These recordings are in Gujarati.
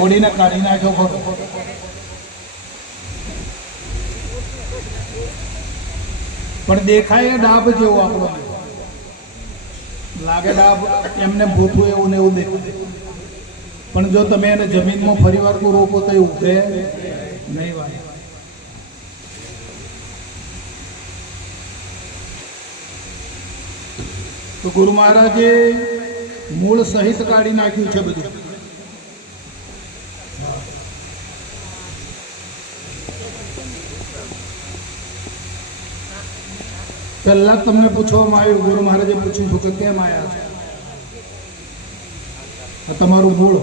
ઘોડીને કાઢી નાખ્યો ખરો. પણ દેખાય ડાબ જેવો આપણો. લાગે ડાબ એમને ભૂખું એવું ને એવું દે પણ જો તમે એને જમીનમાં ફરી વાર રોકો તો એ ઉભે નહીં વાય તો ગુરુ મહારાજે મૂળ સહિત કાઢી નાખ્યું છે બધું. પહેલા તમને પૂછવામાં આવ્યું ગુરુ મહારાજે પૂછ્યું છું કે કેમ આવ્યા છે? આ તમારું મૂળ.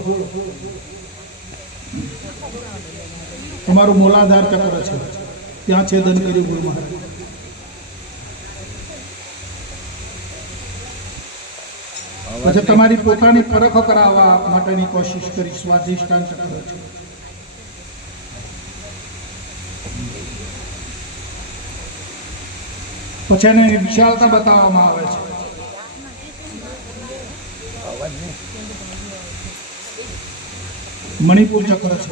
તમારું મૂલાધાર ચક્ર છે. ત્યાં છેદન કર્યું ગુરુ મહારાજ. પછી તમારી પોતાની પરખ કરાવવા માટેની કોશિશ કરી સ્વાધિષ્ઠાન ચક્ર છે. પછી એને વિશાળતા બતાવવામાં આવે છે. મણિપુર ચક્ર છે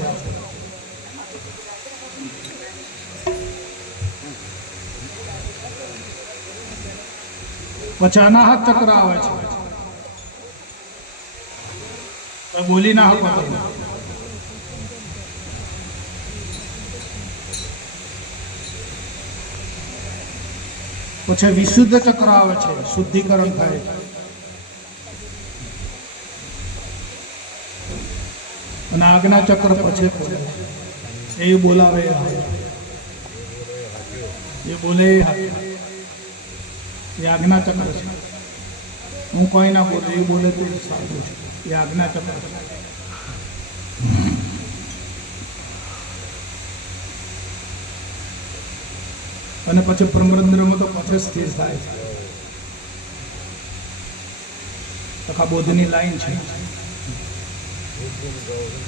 પછી અનાહત ચક્ર આવે છે. બોલી ના હકો પછી વિશુદ્ધ ચક્ર આવે છે, શુદ્ધિકરણ થાય છે. અને આજ્ઞા ચક્ર પછી ખોલે. એ બોલાવે એ બોલે એ આજ્ઞા ચક્ર છે. હું કોઈ ના બોલું, એ બોલે તો સારું છે. એ આજ્ઞા ચક્ર છે. અને પછી બ્રહ્મરંદ્રમાં તો પછી સ્થિર થાય છે. આખા બોધની લાઈન છે.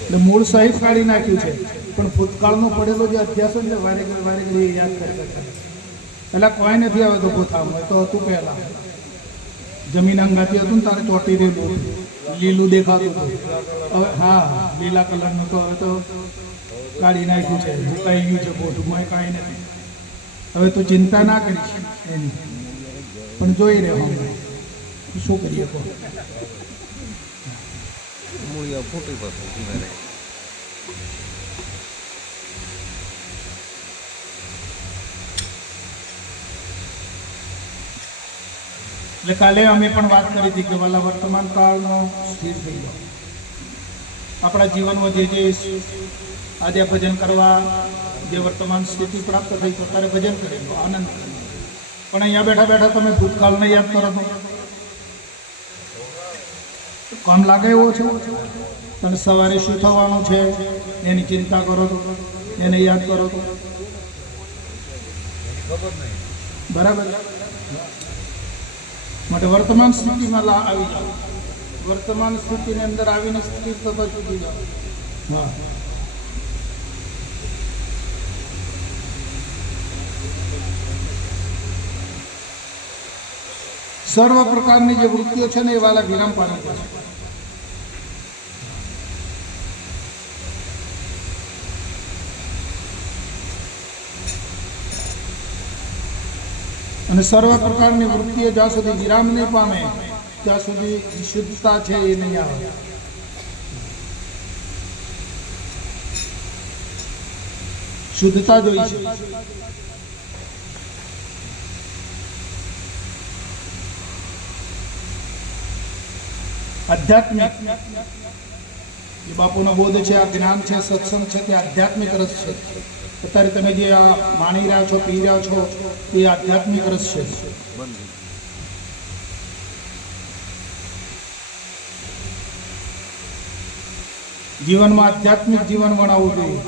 એટલે મૂળ સહિત કાઢી નાખ્યું છે. પણ ભૂતકાળનો પડેલો જે અભ્યાસ હોય ને વારે ઘડી વારે ઘડી યાદ કરતા છે કોઈ નથી આવે તો પોતામાં તો હતું પહેલા. જમીન અંગાથી હતું ને તારે ચોટી રહેલું લીલું દેખાતું હતું. હવે હા, લીલા કલરનું તો હવે તો કાઢી નાખ્યું છે. મુકાઈ ગયું છે બોધમાં કાંઈ નથી. હવે તો ચિંતા ના કરીશ. એની પણ જોઈ રહ્યો શું કરીએ કહો? મૂળિયા ફૂટી પાછું એટલે કાલે અમે પણ વાત કરી હતી કે વાલા વર્તમાન કાળનો સ્થિર થઈ ગયો. આપણા જીવનમાં જે જે આજે ભજન કરવા જે વર્તમાન સ્થિતિ પ્રાપ્ત થઈ તો તારે ભજન કરેલું આનંદ કરેલો પણ અહીંયા બેઠા બેઠા તમે ભૂતકાળને યાદ કરો તો. કામ લાગે એવો છે? તને સવારે શું થવાનું છે? એની ચિંતા કરો તો, એને યાદ કરો તો. બરાબર? માટે વર્તમાન સ્થિતિમાં આવી જાઓ. વર્તમાન સ્થિતિની અંદર આવીને સ્થિર થતા ચૂકી જાઓ. હા. સર્વ પ્રકારની જે વૃત્તિઓ છે ને એ વાલા વિરામ પામી છે. અને સર્વ પ્રકારની વૃત્તિઓ જ્યાં સુધી વિરામ નહીં પામે, ત્યાં સુધી શુદ્ધતા છે એ નહીં આવે. શુદ્ધતા જોઈ છે. આધ્યાત્મિક. જે બાપુનો બોધ છે, આ જ્ઞાન છે સત્સંગ છે, તે આધ્યાત્મિક રસ છે. અત્યારે તમે જે આ માણી રહ્યા છો, પી રહ્યા છો, એ આધ્યાત્મિક રસ છે. જીવનમાં આધ્યાત્મિક જીવન વણાવવું જોઈએ.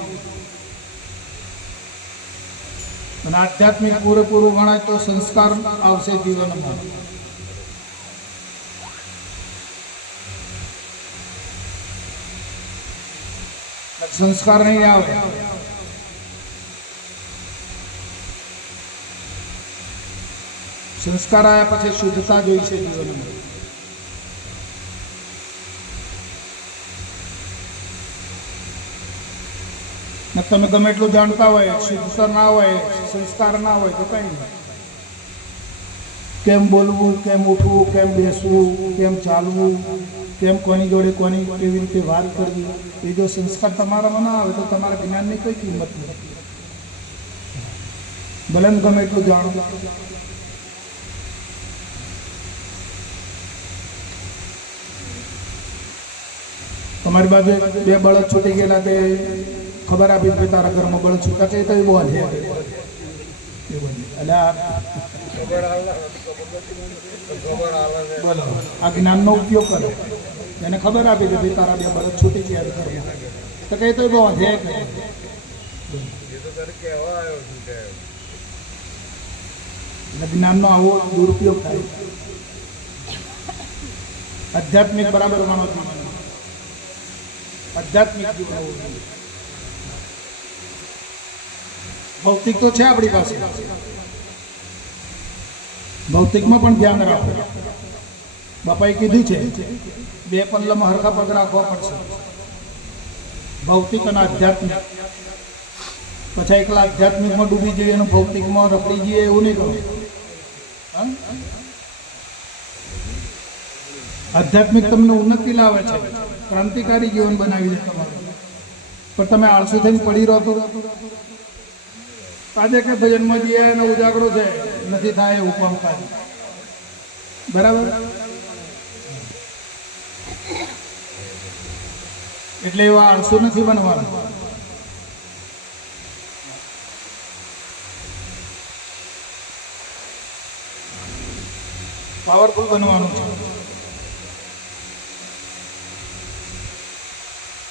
અને આધ્યાત્મિક પૂરેપૂરું ગણાય તો સંસ્કાર આવશે જીવનમાં. સંસ્કાર નહીં આવે. સંસ્કાર આવ્યા પછી શુદ્ધતા જોઈ છે જીવનમાં. ને તમે ગમે એટલું જાણતા હોય, શુદ્ધતા ના હોય, સંસ્કાર ના હોય તો કઈ કેમ બોલવું, કેમ ઉઠવું, કેમ બેસવું, કેમ ચાલવું કેમ કોની જોડે કોની કેવી રીતે વાત કરવી, એ જો સંસ્કાર તમારામાં ના આવે તો તમારા જ્ઞાનની કોઈ કિંમત નથી. ભલે ગમે એટલું જાણો. તમારી બાજુ બે બળદ છૂટી ગયેલા તે ખબર આપી તારા ઘરમાં બળદ છૂટા છે તો એ બોલ. એટલે બોલો આ જ્ઞાનનો ઉપયોગ કરે. એને ખબર આપી દીધી તારા બે બળદ છૂટી ગયા તો કઈ તો બહુ છે જ્ઞાનનો આવો દુરુપયોગ થાય. આધ્યાત્મિક બરાબર માનો આધ્યાત્મિક. ભૌતિક તો છે આપણી પાસે. ભૌતિકમાં પણ ધ્યાન રાખો. બાપાએ કીધું છે, બે પલ્લામાં હરખા પગ રાખવા પડશે. ભૌતિક અને આધ્યાત્મિક. પછી એકલા આધ્યાત્મિકમાં ડૂબી જઈએ અને ભૌતિકમાં રખડી જઈએ એવું નહીં કહું. આધ્યાત્મિક તમને ઉન્નતિ લાવે છે, ક્રાંતિકારી જીવન બનાવી દે તમારું. પણ તમે આળસુ થઈને પડી રહો તો? આજે કે ભજનમાં જઈએ એનો ઉજાગરો છે. નથી થાય એવું કામકાજ બરાબર? એટલે એવા આળસુ નથી બનવાનું. પાવરફુલ બનવાનું છે.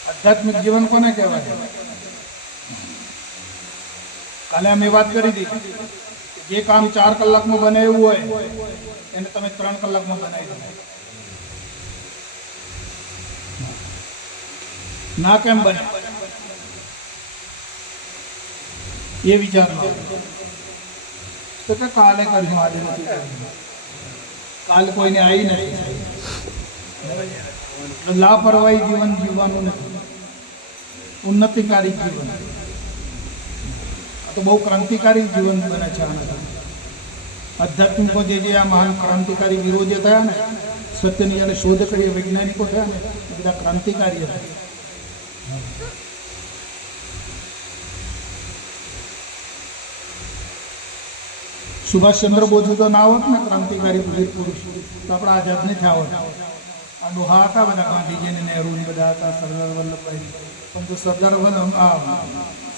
આધ્યાત્મિક જીવન કોને કહેવાય? કાલે અમે વાત કરી હતી. જે કામ ચાર કલાકમાં બનાવ્યું હોય, એને તમે ત્રણ કલાકમાં બનાવી દો. ના કેમ બને? એ વિચાર તો કે કાલે કર્યું આજે નથી કાલ કોઈને આવી નથી. લાપરવાહી જીવન જીવવાનું નથી. ઉન્નતિકારી જીવન. તો બહુ ક્રાંતિકારી જીવન બને છે આધ્યાત્મિકો જે જે આ મહાન ક્રાંતિકારી વીરો થયા ને, સત્યની અને શોધ કરી વૈજ્ઞાનિકો થયા ને, એ બધા ક્રાંતિકારી હતા. સુભાષચંદ્ર બોઝ તો ના હોત ને ક્રાંતિકારી પુરુષ, તો આપણે આઝાદ નહીં થયા હોત. આ ડોહા હતા બધા ગાંધીજી અને નહેરુ બધા હતા, સરદાર વલ્લભભાઈ. પણ જો સરદાર વલ્લભ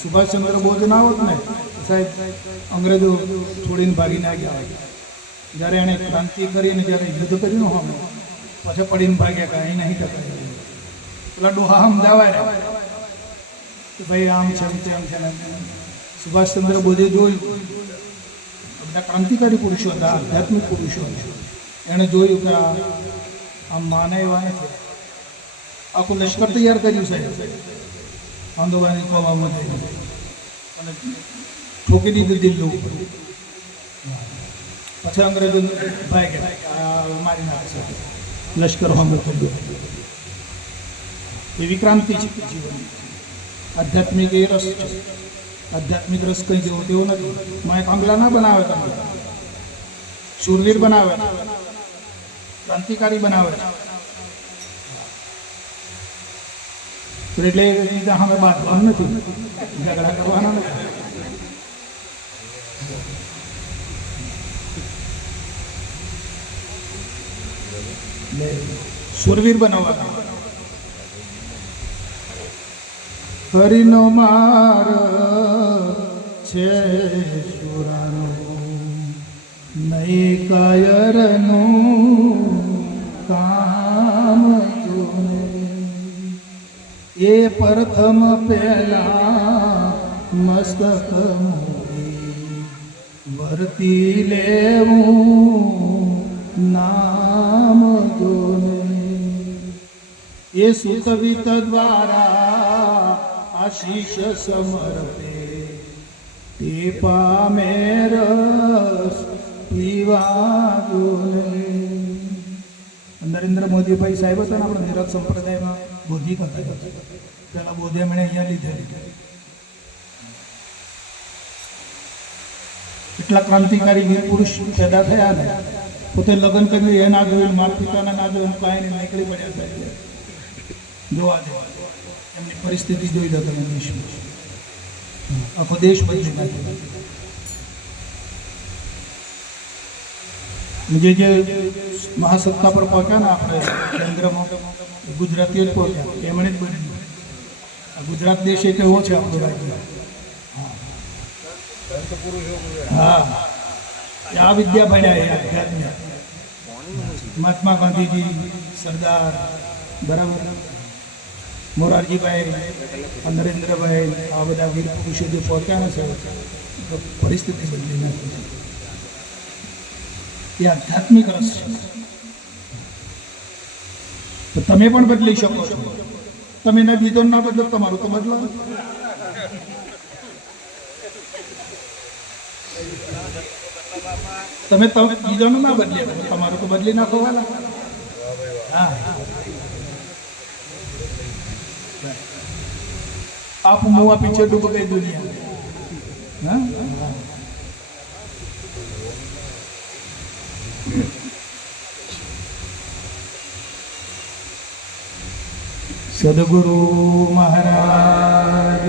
સુભાષચંદ્ર બોઝ ના હોત ને, સાહેબ, અંગ્રેજો છોડીને ભાગી ના ગયા હોત. જ્યારે એણે ક્રાંતિ કરીને જ્યારે યુદ્ધ કર્યું અમે પછી પડીને ભાગ્યા કાંઈ નહીં ટકાય પેલા ડોહા સમજાવાય કે ભાઈ, આમ છે આમ છે ને છે સુભાષચંદ્ર બોઝે જોયું. બધા ક્રાંતિકારી પુરુષો હતા, આધ્યાત્મિક પુરુષો એણે જોયું કે આ આમ માને એવા નથી. આખું લશ્કર તૈયાર કર્યું છે. આંદોલન કોવામાં અને ઠોકી દીધું દિલ્હી ઉપર. પછી અંગ્રેજો ભાઈ ગયા. મારી નાખશે લશ્કર હમલો કર્યો એવી ક્રાંતિ છે જીવન આધ્યાત્મિક એ રસ છે. આધ્યાત્મિક રસ કઈ જેવો તેવો નથી. માય કાંગલા ના બનાવે તમે. શૂરવીર બનાવે. ક્રાંતિકારી બનાવે. એટલે એ અમે બાંધવાનું નથી. ઝઘડા કરવાના નથી. સુરવીર બનાવવાના. હરિનો માર છે સુરાનો નહીં કાયરનું પ્રથમ પહેલા મસ્તક વર્તી લેવું નામ જોને એ સુતવિત દ્વારા આશીષ સમર્પે. તે પામે રસ પીવા જોને નરેન્દ્ર મોદીભાઈ સાહેબ હતા ને આપણે નિરજ સંપ્રદાયમાં? બોધી કરતી હતી પેલા બોધે મને અહીંયા લીધેલી એટલા ક્રાંતિકારી વીર પુરુષ પેદા થયા ને, પોતે લગ્ન કર્યું, એ ના જોયું, મારા પિતાને ના જોયું, કાંઈ નીકળી પડ્યા સાહેબ. જોવા જોવા એમની પરિસ્થિતિ જોઈ લો તમે શું આખો દેશ બદલી નાખ્યો જે જે મહાસત્તા પર પહોંચ્યા ને આપણે કેન્દ્રમાં ગુજરાતીઓ જ પહોંચ્યા એમણે જ બન્યું આ ગુજરાત દેશ એક એવો છે આપણો રાજ્ય હા એ આ વિદ્યા ભણ્યા એ આધ્યાત્મિક મહાત્મા ગાંધીજી સરદાર બરાબર મોરારજીભાઈ આ નરેન્દ્રભાઈ આ બધા વીર પુરુષો જે પહોંચ્યા છે તો પરિસ્થિતિ બદલી નાખી છે એ આધ્યાત્મિક રસ છે. તો તમે પણ બદલી શકો છો. તમે ના બીજો ના બદલો, તમારું તો બદલો. તમે તમે બીજાનું ના બદલે તમારું તો બદલી નાખો વાલા. હા. આપ મુવા પીછે ડૂબ ગઈ દુનિયા. હા? સદગુરુ મહારાજ